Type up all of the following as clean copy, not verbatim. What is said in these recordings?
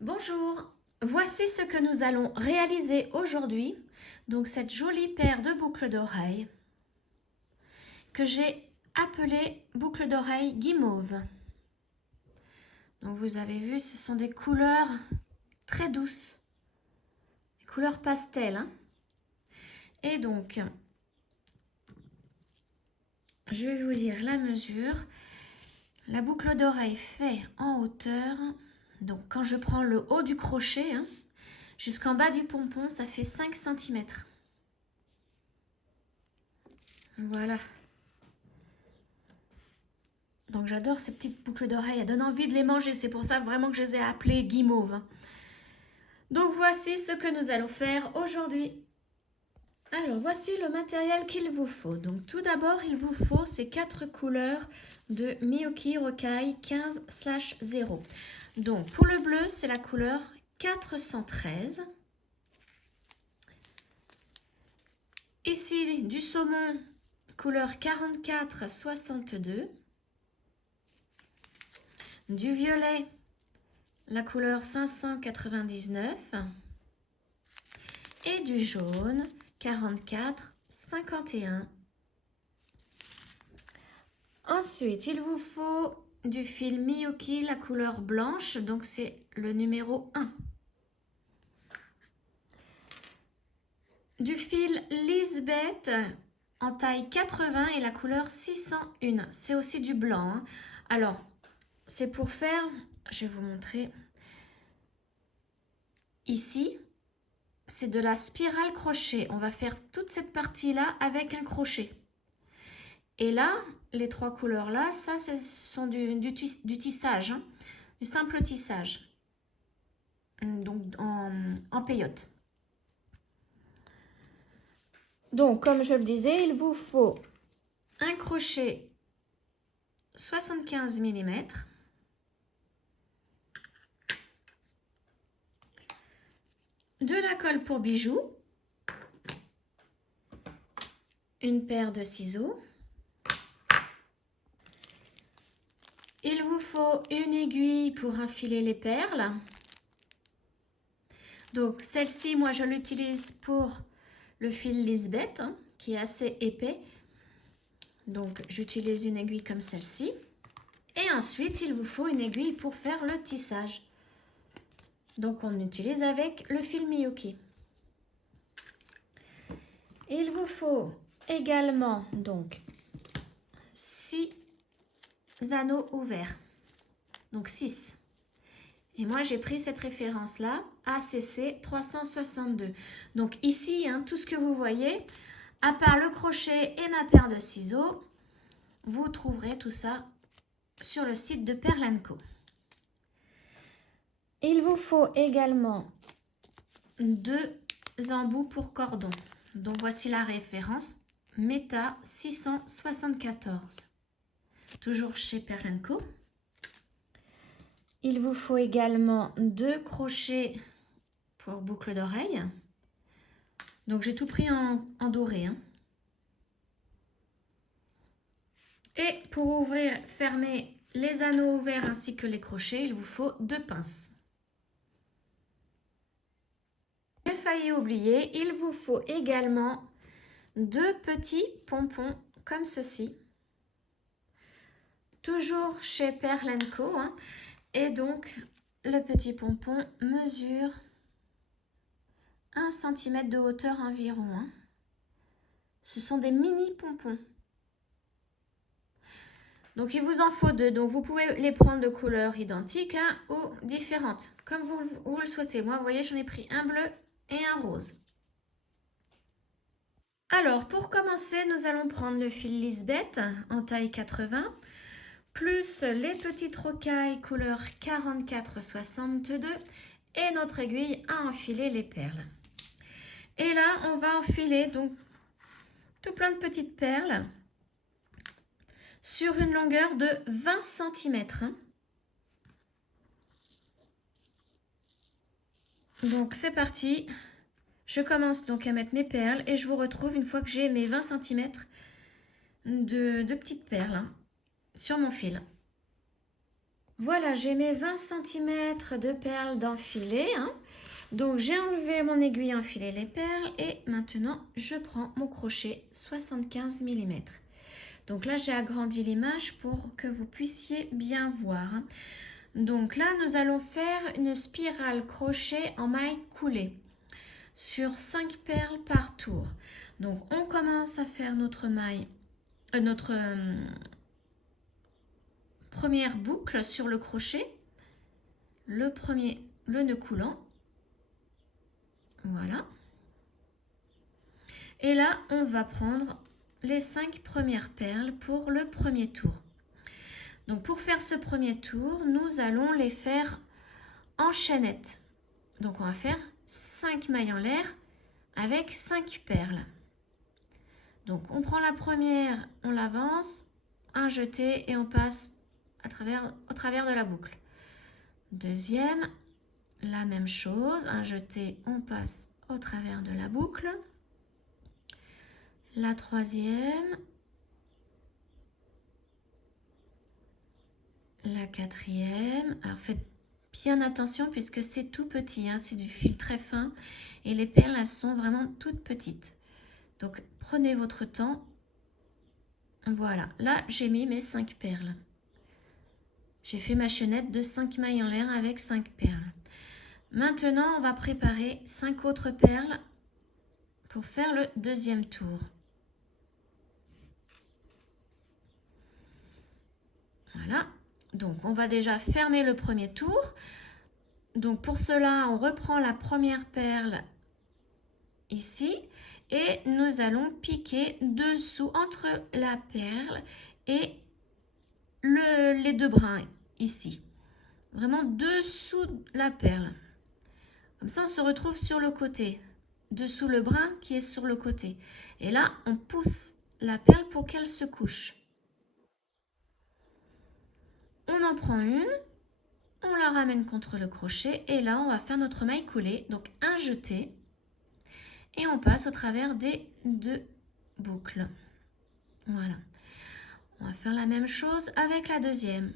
Bonjour, voici ce que nous allons réaliser aujourd'hui. Donc cette jolie paire de boucles d'oreilles que j'ai appelée boucles d'oreilles guimauve. Donc vous avez vu, ce sont des couleurs très douces, des couleurs pastel. Et donc, je vais vous dire la mesure. La boucle d'oreille fait en hauteur. Donc quand je prends le haut du crochet, jusqu'en bas du pompon, ça fait 5 cm. Voilà. Donc j'adore ces petites boucles d'oreilles, elles donnent envie de les manger. C'est pour ça vraiment que je les ai appelées guimauves. Donc voici ce que nous allons faire aujourd'hui. Alors voici le matériel qu'il vous faut. Donc tout d'abord, il vous faut ces 4 couleurs de Miyuki Rokai 15/0. Donc pour le bleu, c'est la couleur 413. Ici, du saumon, couleur 44/62. Du violet, la couleur 599. Et du jaune, 44/51. Ensuite, il vous faut du fil Miyuki, la couleur blanche, donc c'est le numéro 1. Du fil Lisbeth en taille 80 et la couleur 601. C'est aussi du blanc. Alors, c'est pour faire, je vais vous montrer. Ici, c'est de la spirale crochet. On va faire toute cette partie-là avec un crochet. Et là, les 3 couleurs-là, ça, ce sont du tissage, du simple tissage. Donc, en peyote. Donc, comme je le disais, il vous faut un crochet 75 mm, de la colle pour bijoux, une paire de ciseaux. Il vous faut une aiguille pour enfiler les perles. Donc, celle-ci, moi, je l'utilise pour le fil Lisbeth, qui est assez épais. Donc, j'utilise une aiguille comme celle-ci. Et ensuite, il vous faut une aiguille pour faire le tissage. Donc, on utilise avec le fil Miyuki. Il vous faut également, donc, 6 anneaux ouverts. Donc, 6. Et moi, j'ai pris cette référence-là, ACC 362. Donc, ici, tout ce que vous voyez, à part le crochet et ma paire de ciseaux, vous trouverez tout ça sur le site de Perle & Co. Il vous faut également 2 embouts pour cordon. Donc, voici la référence, Meta 674. Toujours chez Perle & Co. Il vous faut également 2 crochets pour boucle d'oreille. Donc, j'ai tout pris en doré. Et pour ouvrir, fermer les anneaux ouverts ainsi que les crochets, il vous faut 2 pinces. J'ai failli oublier, il vous faut également 2 petits pompons comme ceci. Toujours chez Perle & Co. Et donc, le petit pompon mesure 1 cm de hauteur environ. Ce sont des mini pompons. Donc, il vous en faut 2. Donc, vous pouvez les prendre de couleurs identiques ou différentes, comme vous le souhaitez. Moi, vous voyez, j'en ai pris un bleu et un rose. Alors, pour commencer, nous allons prendre le fil Lisbeth en taille 80, plus les petites rocailles couleur 44/62 et notre aiguille à enfiler les perles. Et là, on va enfiler donc tout plein de petites perles sur une longueur de 20 cm. Donc, c'est parti. Je commence donc à mettre mes perles et je vous retrouve une fois que j'ai mes 20 cm de petites perles sur mon fil. Voilà, j'ai mes 20 cm de perles d'enfilet. Hein. Donc j'ai enlevé mon aiguille, enfilé les perles et maintenant je prends mon crochet 75 mm. Donc là j'ai agrandi l'image pour que vous puissiez bien voir. Hein. Donc là nous allons faire une spirale crochet en maille coulée sur 5 perles par tour. Donc on commence à faire notre maille, notre première boucle sur le crochet, le nœud coulant. Voilà. Et là, on va prendre les 5 premières perles pour le premier tour. Donc pour faire ce premier tour, nous allons les faire en chaînette. Donc on va faire 5 mailles en l'air avec 5 perles. Donc on prend la première, on l'avance, un jeté et on passe au travers de la boucle. Deuxième, la même chose, un jeté, on passe au travers de la boucle. La troisième, la quatrième. Alors faites bien attention puisque c'est tout petit, hein, c'est du fil très fin et les perles elles sont vraiment toutes petites. Donc prenez votre temps. Voilà, là j'ai mis mes 5 perles. J'ai fait ma chaînette de 5 mailles en l'air avec 5 perles. Maintenant on va préparer 5 autres perles pour faire le deuxième tour. Voilà, donc on va déjà fermer le premier tour. Donc pour cela, on reprend la première perle ici et nous allons piquer dessous entre la perle et les deux brins ici. Vraiment dessous la perle. Comme ça, on se retrouve sur le côté, dessous le brin qui est sur le côté. Et là, on pousse la perle pour qu'elle se couche. On en prend une, on la ramène contre le crochet et là, on va faire notre maille coulée. Donc, un jeté. Et on passe au travers des deux boucles. Voilà. On va faire la même chose avec la deuxième.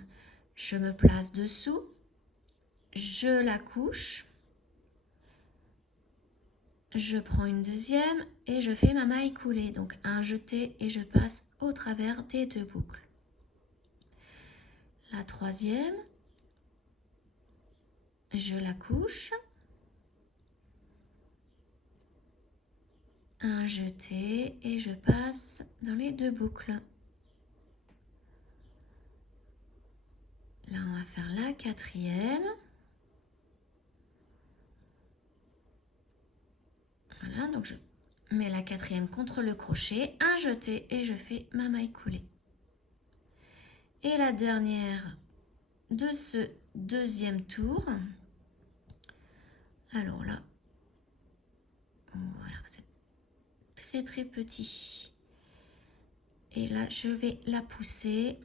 Je me place dessous, je la couche, je prends une deuxième et je fais ma maille coulée. Donc un jeté et je passe au travers des deux boucles. La troisième, je la couche, un jeté et je passe dans les deux boucles. Là, on va faire la quatrième. Voilà, donc je mets la quatrième contre le crochet, un jeté et je fais ma maille coulée. Et la dernière de ce deuxième tour. Alors là, voilà, c'est très très petit. Et là, je vais la pousser.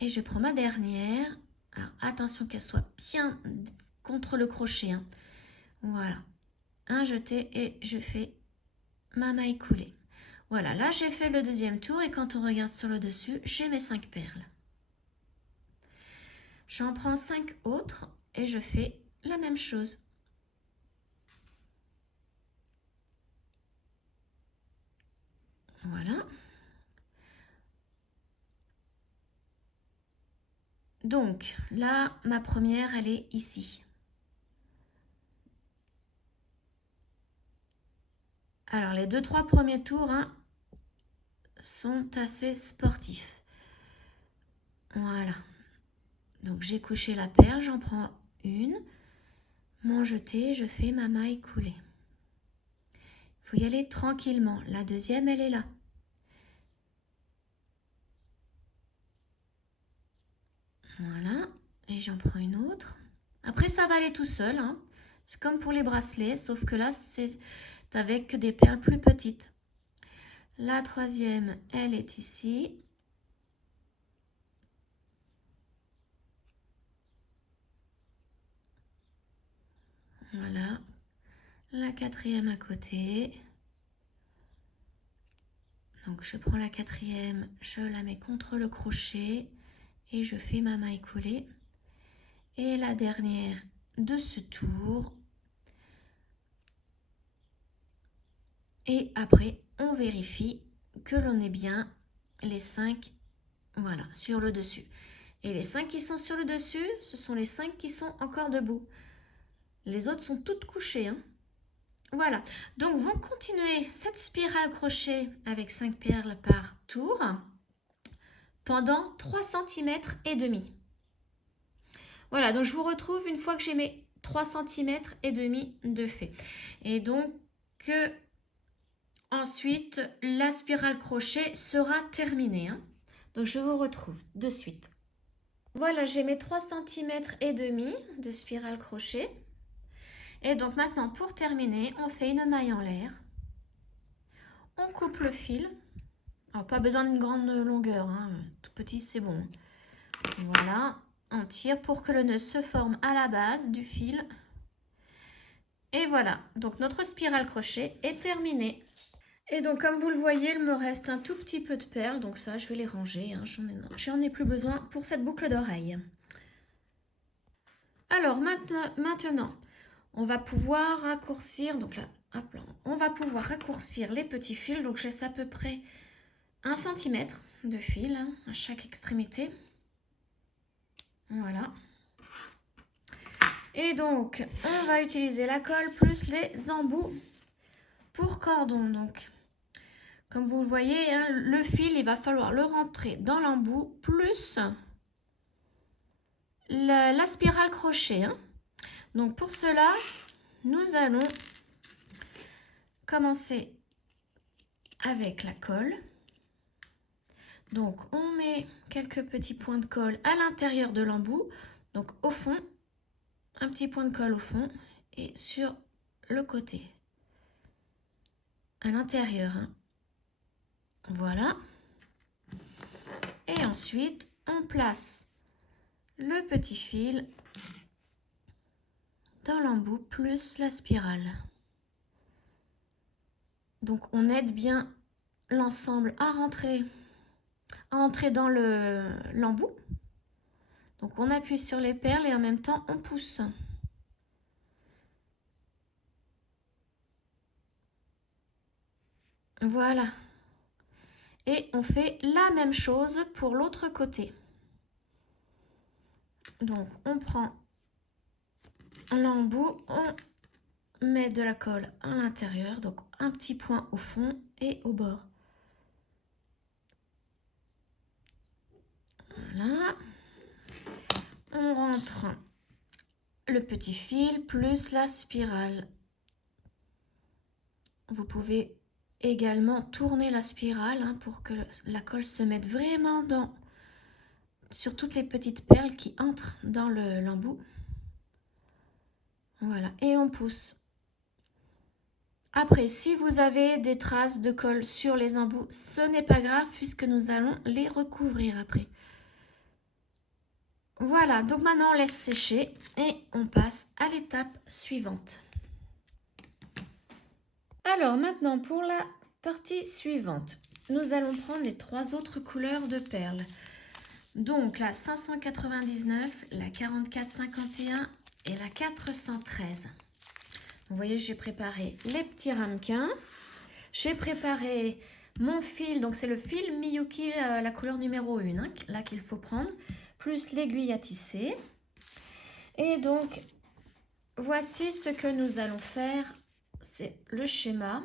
Et je prends ma dernière. Alors attention qu'elle soit bien contre le crochet. Hein. Voilà. Un jeté et je fais ma maille coulée. Voilà, là j'ai fait le deuxième tour et quand on regarde sur le dessus, j'ai mes 5 perles. J'en prends 5 autres et je fais la même chose. Voilà. Donc là, ma première, elle est ici. Alors les 2-3 premiers tours hein, sont assez sportifs. Voilà. Donc j'ai couché la perle, j'en prends une. Mon jeté, je fais ma maille coulée. Il faut y aller tranquillement. La deuxième, elle est là. Voilà. Et j'en prends une autre. Après, ça va aller tout seul. Hein. C'est comme pour les bracelets, sauf que là, c'est avec des perles plus petites. La troisième, elle est ici. Voilà. La quatrième à côté. Donc, je prends la quatrième, je la mets contre le crochet. et je fais ma maille coulée. Et la dernière de ce tour. Et après, on vérifie que l'on est bien les 5, voilà, sur le dessus. Et les 5 qui sont sur le dessus, ce sont les 5 qui sont encore debout. Les autres sont toutes couchées, hein. Voilà, donc vous continuez cette spirale crochet avec 5 perles par tour pendant 3 cm et demi. Voilà, donc je vous retrouve une fois que j'ai mes 3 cm et demi de fait. Et donc, ensuite, la spirale crochet sera terminée, hein. Donc, je vous retrouve de suite. Voilà, j'ai mes 3 cm et demi de spirale crochet. Et donc maintenant, pour terminer, on fait une maille en l'air. On coupe le fil. Alors, pas besoin d'une grande longueur, hein. Tout petit, c'est bon. Voilà, on tire pour que le nœud se forme à la base du fil. Et voilà, donc notre spirale crochet est terminée. Et donc, comme vous le voyez, il me reste un tout petit peu de perles. Donc ça, je vais les ranger, hein. J'en ai plus besoin pour cette boucle d'oreille. Alors, maintenant, on va pouvoir raccourcir. Donc là, hop là, on va pouvoir raccourcir les petits fils. Donc, je laisse à peu près 1 cm de fil, hein, à chaque extrémité. Voilà. Et donc, on va utiliser la colle plus les embouts pour cordon. Donc, comme vous le voyez, hein, le fil, il va falloir le rentrer dans l'embout plus la spirale crochet, hein. Donc, pour cela, nous allons commencer avec la colle. Donc, on met quelques petits points de colle à l'intérieur de l'embout. Donc, au fond, un petit point de colle au fond et sur le côté. À l'intérieur, hein. Voilà. Et ensuite, on place le petit fil dans l'embout plus la spirale. Donc, on aide bien l'ensemble à rentrer dans l'embout. Donc, on appuie sur les perles et en même temps, on pousse. Voilà. Et on fait la même chose pour l'autre côté. Donc, on prend l'embout, on met de la colle à l'intérieur, donc un petit point au fond et au bord. Voilà. On rentre le petit fil plus la spirale. Vous pouvez également tourner la spirale, hein, pour que la colle se mette vraiment sur toutes les petites perles qui entrent dans l'embout. Voilà, et on pousse. Après, si vous avez des traces de colle sur les embouts, ce n'est pas grave puisque nous allons les recouvrir après. Voilà, donc maintenant on laisse sécher et on passe à l'étape suivante. Alors maintenant pour la partie suivante, nous allons prendre les 3 autres couleurs de perles. Donc la 599, la 4451 et la 413. Vous voyez, j'ai préparé les petits ramequins. J'ai préparé mon fil, donc c'est le fil Miyuki, la couleur numéro 1, hein, là qu'il faut prendre, plus l'aiguille à tisser. Et donc, voici ce que nous allons faire. C'est le schéma.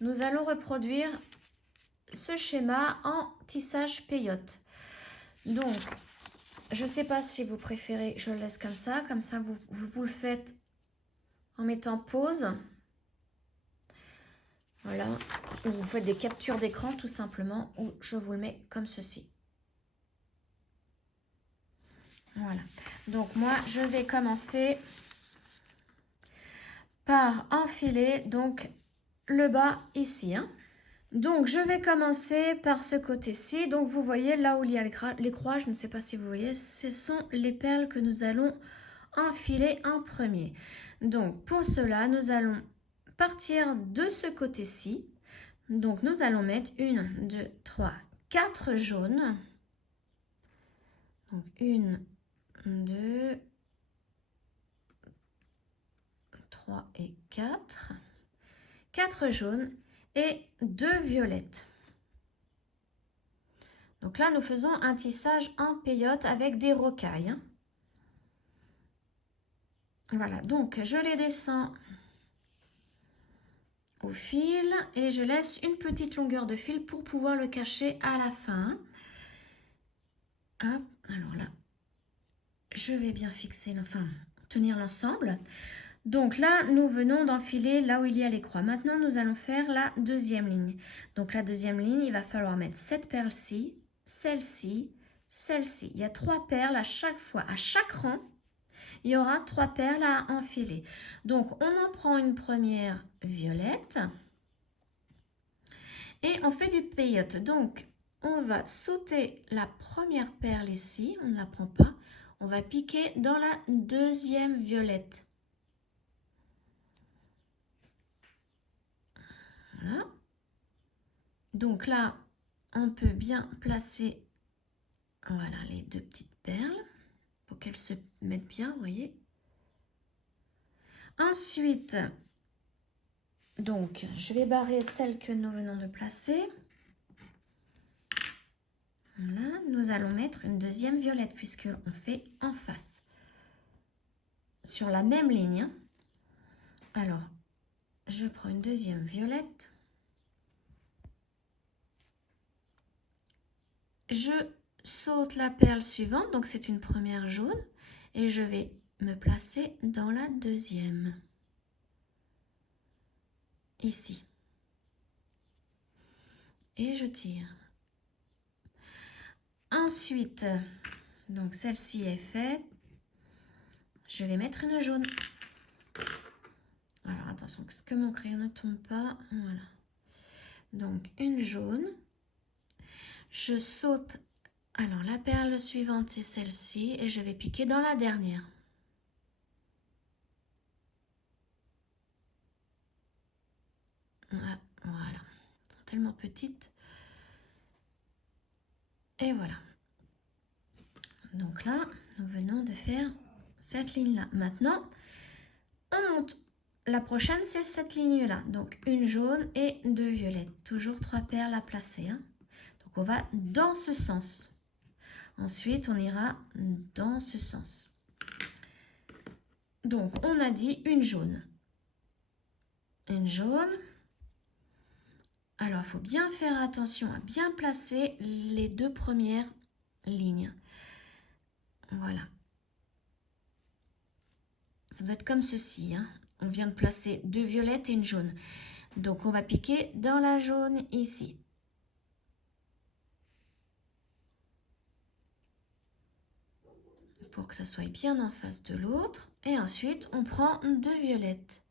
Nous allons reproduire ce schéma en tissage peyote. Donc, je ne sais pas si vous préférez, je le laisse comme ça vous le faites en mettant pause. Voilà, ou vous faites des captures d'écran tout simplement, ou je vous le mets comme ceci. Voilà, donc moi je vais commencer par enfiler donc le bas ici, hein. Donc je vais commencer par ce côté-ci. Donc vous voyez là où il y a les croix, je ne sais pas si vous voyez, ce sont les perles que nous allons enfiler en premier. Donc pour cela, nous allons partir de ce côté-ci. Donc nous allons mettre 1, 2, 3, 4 jaunes. Donc 1, 2, 3 et 4. 4 jaunes et 2 violettes. Donc là, nous faisons un tissage en peyote avec des rocailles, hein. Voilà, donc je les descends au fil et je laisse une petite longueur de fil pour pouvoir le cacher à la fin. Hop, alors là, je vais bien fixer, enfin, tenir l'ensemble. Donc là, nous venons d'enfiler là où il y a les croix. Maintenant, nous allons faire la deuxième ligne. Donc la deuxième ligne, il va falloir mettre cette perle-ci, celle-ci, celle-ci. Il y a 3 perles à chaque fois. À chaque rang, il y aura 3 perles à enfiler. Donc, on en prend une première violette et on fait du peyote. Donc, on va sauter la première perle ici, on ne la prend pas. On va piquer dans la deuxième violette. Voilà. Donc là, on peut bien placer, voilà, les 2 petites perles pour qu'elles se mettent bien, vous voyez. Ensuite, donc, je vais barrer celle que nous venons de placer. Voilà, nous allons mettre une deuxième violette puisqu'on fait en face. Sur la même ligne. Alors, je prends une deuxième violette. Je saute la perle suivante, donc c'est une première jaune. Et je vais me placer dans la deuxième. Ici. Et je tire. Ensuite, donc celle-ci est faite. Je vais mettre une jaune. Alors attention que mon crayon ne tombe pas. Voilà. Donc une jaune. Je saute. Alors la perle suivante c'est celle-ci et je vais piquer dans la dernière. Voilà. Elles sont tellement petites. Et voilà. Donc là, nous venons de faire cette ligne-là. Maintenant, on monte. La prochaine, c'est cette ligne-là. Donc, une jaune et 2 violettes. Toujours 3 perles à placer, hein. Donc, on va dans ce sens. Ensuite, on ira dans ce sens. Donc, on a dit une jaune. Une jaune. Alors, il faut bien faire attention à bien placer les 2 premières lignes. Voilà. Ça doit être comme ceci, hein. On vient de placer 2 violettes et une jaune. Donc, on va piquer dans la jaune ici. Pour que ça soit bien en face de l'autre. Et ensuite, on prend 2 violettes.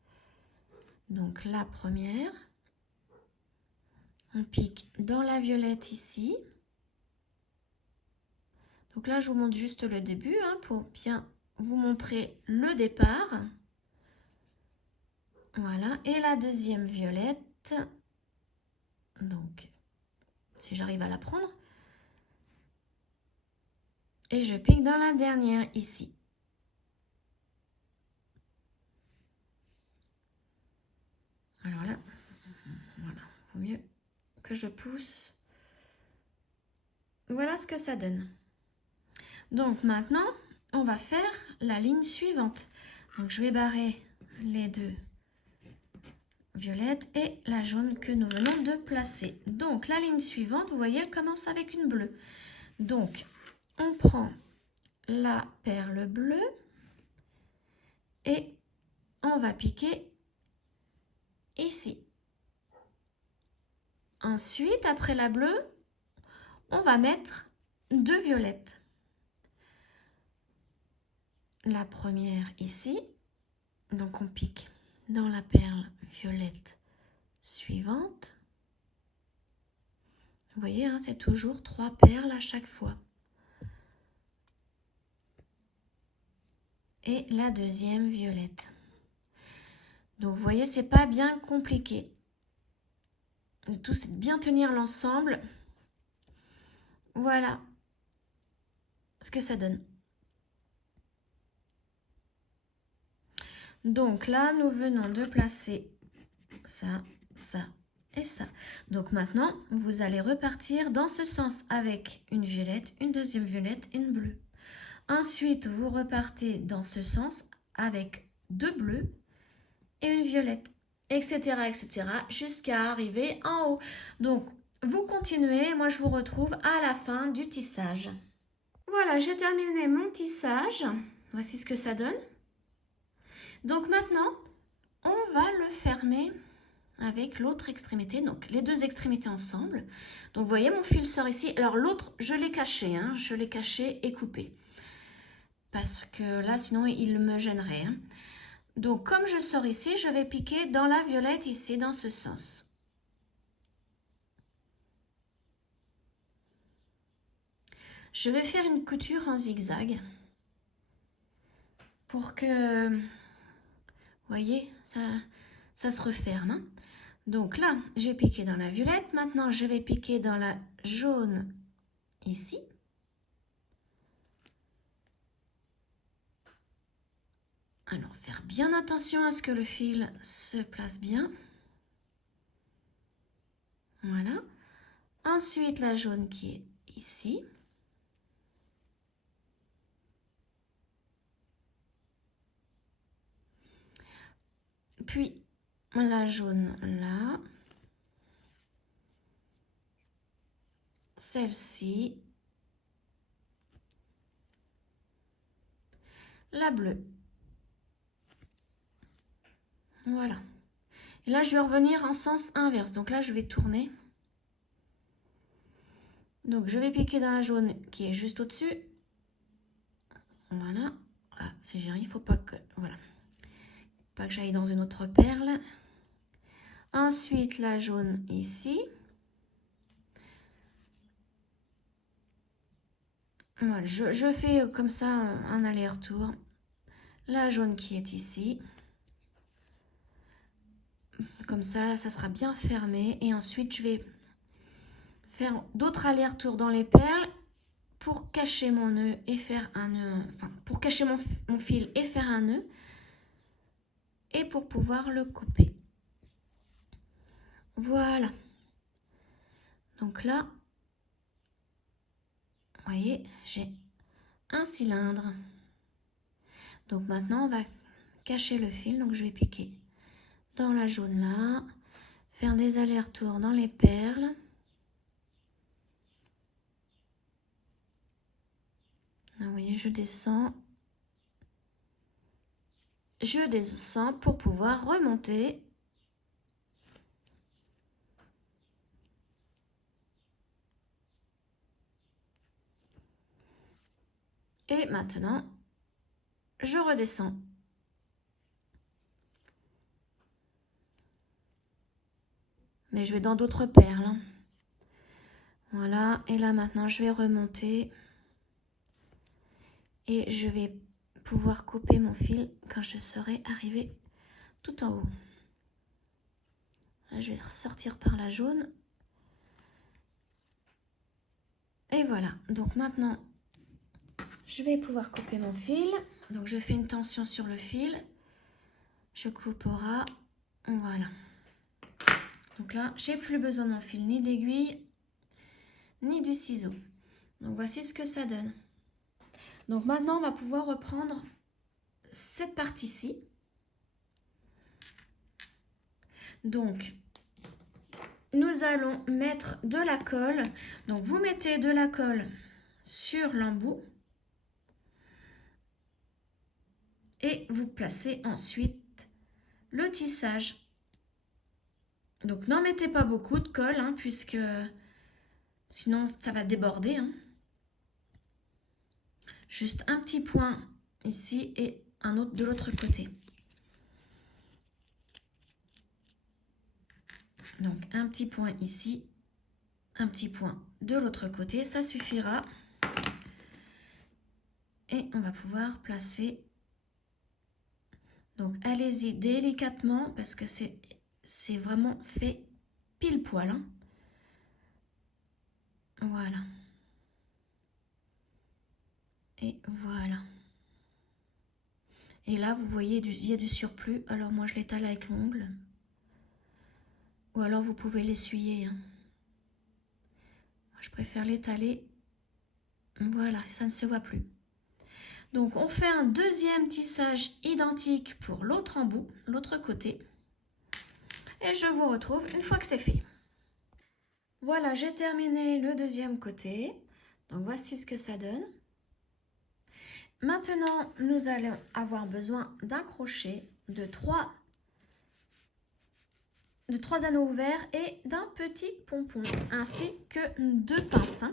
Donc, la première. On pique dans la violette ici. Donc là, je vous montre juste le début, hein, pour bien vous montrer le départ. Voilà, et la deuxième violette, donc si j'arrive à la prendre, et je pique dans la dernière ici. Alors là, voilà, vaut mieux que je pousse. Voilà ce que ça donne. Donc maintenant, on va faire la ligne suivante. Donc je vais barrer les 2 violette et la jaune que nous venons de placer. Donc la ligne suivante, vous voyez, elle commence avec une bleue. Donc on prend la perle bleue et on va piquer ici. Ensuite, après la bleue, on va mettre 2 violettes. La première ici, donc on pique dans la perle violette suivante. Vous voyez, hein, c'est toujours 3 perles à chaque fois. Et la deuxième violette. Donc vous voyez, c'est pas bien compliqué. Le tout, c'est de bien tenir l'ensemble. Voilà. ce que ça donne. Donc là, nous venons de placer ça, ça et ça. Donc maintenant, vous allez repartir dans ce sens avec une violette, une deuxième violette et une bleue. Ensuite, vous repartez dans ce sens avec 2 bleus et une violette, etc., etc., jusqu'à arriver en haut. Donc, vous continuez, moi je vous retrouve à la fin du tissage. Voilà, j'ai terminé mon tissage. Voici ce que ça donne. Donc maintenant, on va le fermer avec l'autre extrémité, donc les deux extrémités ensemble. Donc vous voyez, mon fil sort ici. Alors l'autre, je l'ai caché, hein, je l'ai caché et coupé. Parce que là, sinon, il me gênerait. Hein. Donc comme je sors ici, je vais piquer dans la violette ici, dans ce sens. Je vais faire une couture en zigzag pour que, vous voyez, ça se referme. Hein. Donc là, j'ai piqué dans la violette. Maintenant, je vais piquer dans la jaune ici. Alors, faire bien attention à ce que le fil se place bien. Voilà. Ensuite, la jaune qui est ici. Puis, la jaune là. Celle-ci. La bleue. Voilà. Et là, je vais revenir en sens inverse. Donc là, je vais tourner. Donc, je vais piquer dans la jaune qui est juste au-dessus. Voilà. Ah, si j'y arrive, il ne faut pas que... Voilà. Pas que j'aille dans une autre perle. Ensuite, la jaune ici. Voilà, je fais comme ça un aller-retour. La jaune qui est ici. Comme ça, là, ça sera bien fermé. Et ensuite, je vais faire d'autres allers-retours dans les perles pour cacher mon nœud et faire un nœud. Enfin, pour cacher mon fil et faire un nœud. Et pour pouvoir le couper. Voilà. Donc là, vous voyez, j'ai un cylindre. Donc maintenant, on va cacher le fil. Donc je vais piquer dans la jaune là, faire des allers-retours dans les perles. Là, vous voyez, je descends pour pouvoir remonter. Et maintenant, je redescends. Mais je vais dans d'autres perles. Hein. Voilà, et là maintenant, je vais remonter. Et je vais pouvoir couper mon fil quand je serai arrivée tout en haut. Là, je vais ressortir par la jaune. Et voilà, donc maintenant, je vais pouvoir couper mon fil. Donc je fais une tension sur le fil. Je coupe au ras. Voilà. Donc là, j'ai plus besoin de mon fil, ni d'aiguille, ni du ciseau. Donc voici ce que ça donne. Donc maintenant, on va pouvoir reprendre cette partie-ci. Donc, nous allons mettre de la colle. Donc, vous mettez de la colle sur l'embout. Et vous placez ensuite le tissage. Donc, n'en mettez pas beaucoup de colle, hein, puisque sinon, ça va déborder. Hein. Juste un petit point ici et un autre de l'autre côté. Donc, un petit point ici, un petit point de l'autre côté, ça suffira. Et on va pouvoir placer. Donc, allez-y délicatement parce que c'est vraiment fait pile poil. Hein. Voilà. Et voilà. Et là, vous voyez, il y a du surplus. Alors moi, je l'étale avec l'ongle. Ou alors, vous pouvez l'essuyer. Hein. Moi, je préfère l'étaler. Voilà, ça ne se voit plus. Donc, on fait un deuxième tissage identique pour l'autre embout, l'autre côté. Et je vous retrouve une fois que c'est fait. Voilà, j'ai terminé le deuxième côté. Donc, voici ce que ça donne. Maintenant, nous allons avoir besoin d'un crochet, de trois anneaux ouverts et d'un petit pompon, ainsi que 2 pinces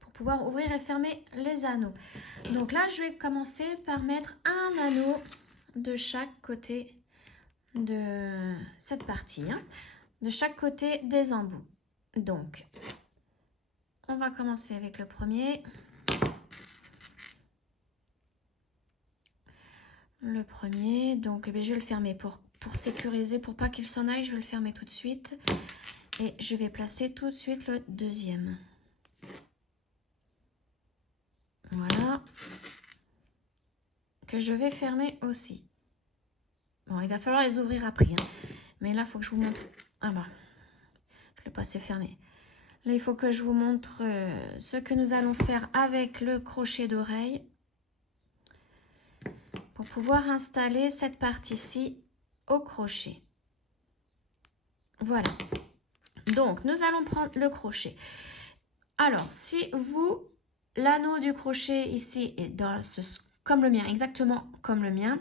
pour pouvoir ouvrir et fermer les anneaux. Donc là, je vais commencer par mettre un anneau de chaque côté de cette partie, de chaque côté des embouts. Donc, on va commencer avec le premier. Donc je vais le fermer pour sécuriser, pour pas qu'il s'en aille, je vais le fermer tout de suite. Et je vais placer tout de suite le deuxième. Voilà. Que je vais fermer aussi. Bon, il va falloir les ouvrir après. Mais là, il faut que je vous montre. Ah bah, je l'ai pas assez fermé. Là, il faut que je vous montre ce que nous allons faire avec le crochet d'oreille. Pour pouvoir installer cette partie-ci au crochet. Voilà. Donc, nous allons prendre le crochet. Alors, si vous, l'anneau du crochet ici est comme le mien, exactement comme le mien,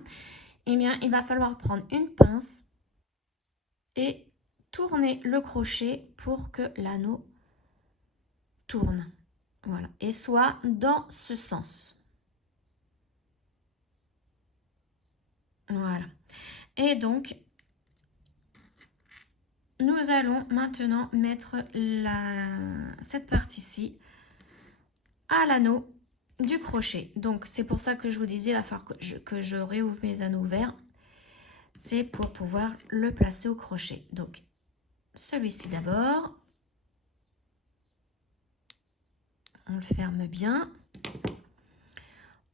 eh bien, il va falloir prendre une pince et tourner le crochet pour que l'anneau tourne. Voilà. Et soit dans ce sens. Voilà. Et donc, nous allons maintenant mettre cette partie-ci à l'anneau du crochet. Donc, c'est pour ça que je vous disais, il va falloir que je réouvre mes anneaux ouverts. C'est pour pouvoir le placer au crochet. Donc, celui-ci d'abord. On le ferme bien.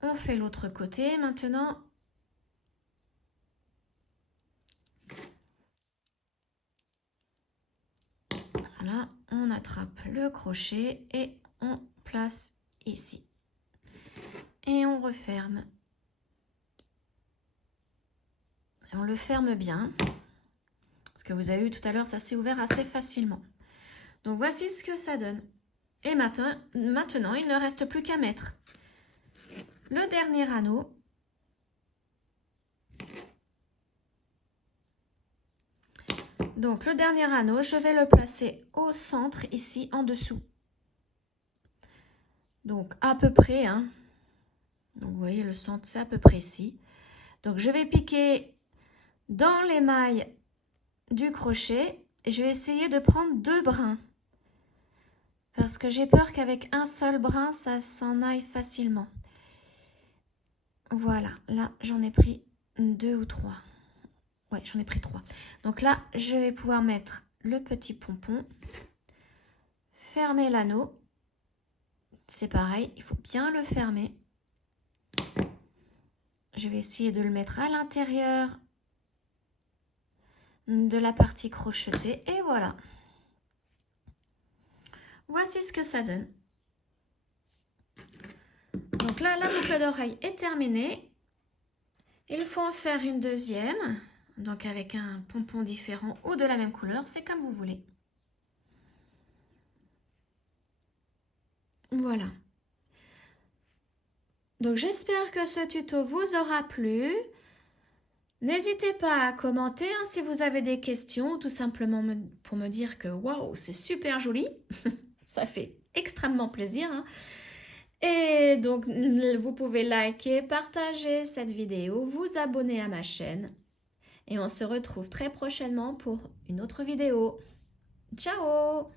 On fait l'autre côté maintenant. Voilà, on attrape le crochet et on place ici. Et on referme. Et on le ferme bien. Parce que vous avez vu tout à l'heure, ça s'est ouvert assez facilement. Donc voici ce que ça donne. Et maintenant, il ne reste plus qu'à mettre le dernier anneau. Donc le dernier anneau, je vais le placer au centre ici en dessous. Donc à peu près, Donc vous voyez le centre, c'est à peu près ici. Donc je vais piquer dans les mailles du crochet et je vais essayer de prendre 2 brins. Parce que j'ai peur qu'avec un seul brin, ça s'en aille facilement. Voilà, là j'en ai pris 2 ou 3. Ouais, j'en ai pris 3. Donc là, je vais pouvoir mettre le petit pompon, fermer l'anneau. C'est pareil, il faut bien le fermer. Je vais essayer de le mettre à l'intérieur de la partie crochetée. Et voilà. Voici ce que ça donne. Donc là, la boucle d'oreille est terminée. Il faut en faire une deuxième. Donc avec un pompon différent ou de la même couleur. C'est comme vous voulez. Voilà. Donc j'espère que ce tuto vous aura plu. N'hésitez pas à commenter si vous avez des questions, tout simplement pour me dire que waouh, c'est super joli. Ça fait extrêmement plaisir. Et donc, vous pouvez liker, partager cette vidéo, vous abonner à ma chaîne. Et on se retrouve très prochainement pour une autre vidéo. Ciao!